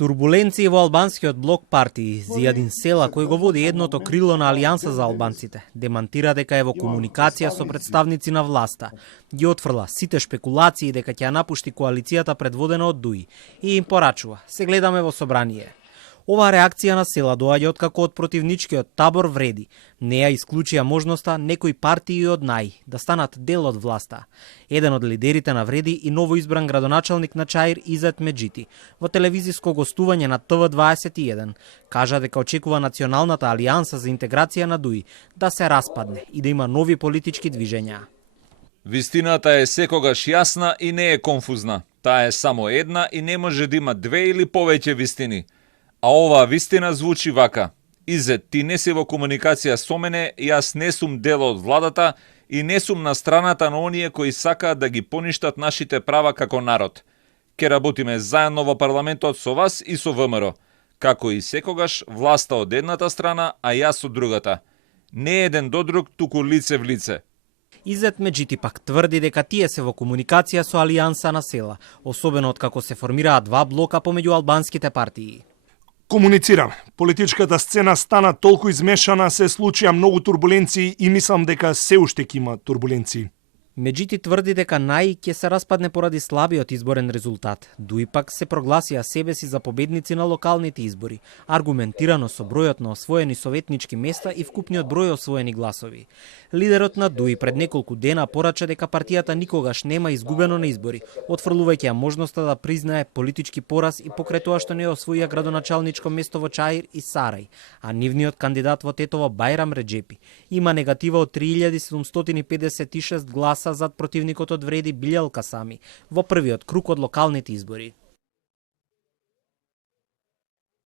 Турбуленции во албанскиот блок партии. Зијадин Села, кој го води едното крило на Алијанса за албанците, демантира дека е во комуникација со представници на власта. Ги отфрла сите шпекулации дека ќе ја напушти коалицијата предводена од ДУИ и им порачува: се гледаме во собрание. Оваа реакција на Села доаѓа откако од противничкиот табор вреди. Не ја исклучија можноста некои партии од НАИ да станат дел од власта. Еден од лидерите на вреди и новоизбран градоначалник на Чаир Изет Меджити во телевизиско гостување на ТВ21 кажа дека очекува Националната алијанса за интеграција на ДУИ да се распадне и да има нови политички движења. Вистината е секогаш јасна и не е конфузна. Таа е само една и не може да има две или повеќе вистини. А оваа вистина звучи вака: Изет, ти не си во комуникација со мене, јас не сум дел од владата и не сум на страната на оние кои сакаат да ги поништат нашите права како народ. Ке работиме заедно во парламентот со вас и со ВМРО. Како и секогаш, власта од едната страна, а јас од другата. Не еден до друг, туку лице в лице. Изет Меджити пак тврди дека тие се во комуникација со Алијанса на Села, особено откако се формираат два блока помеѓу албанските партии. Комуницирам. Политичката сцена стана толку измешана, се случија многу турбуленции и мислам дека се уште ќе има турбуленции. Меджити тврди дека НАИ ќе се распадне поради слабиот изборен резултат. ДУИ пак се прогласија себе си за победници на локалните избори, аргументирано со бројот на освоени советнички места и вкупниот број освоени гласови. Лидерот на ДУИ пред неколку дена порача дека партијата никогаш нема изгубено на избори, отфрлувајќи ја можноста да признае политички пораз и покрај тоа што не освоија градоначалничко место во Чаир и Сарај, а нивниот кандидат во Тетово Бајрам Реджепи има негатива од 3756 гласа зад противникот од вреди Билјал Касами во првиот круг од локалните избори.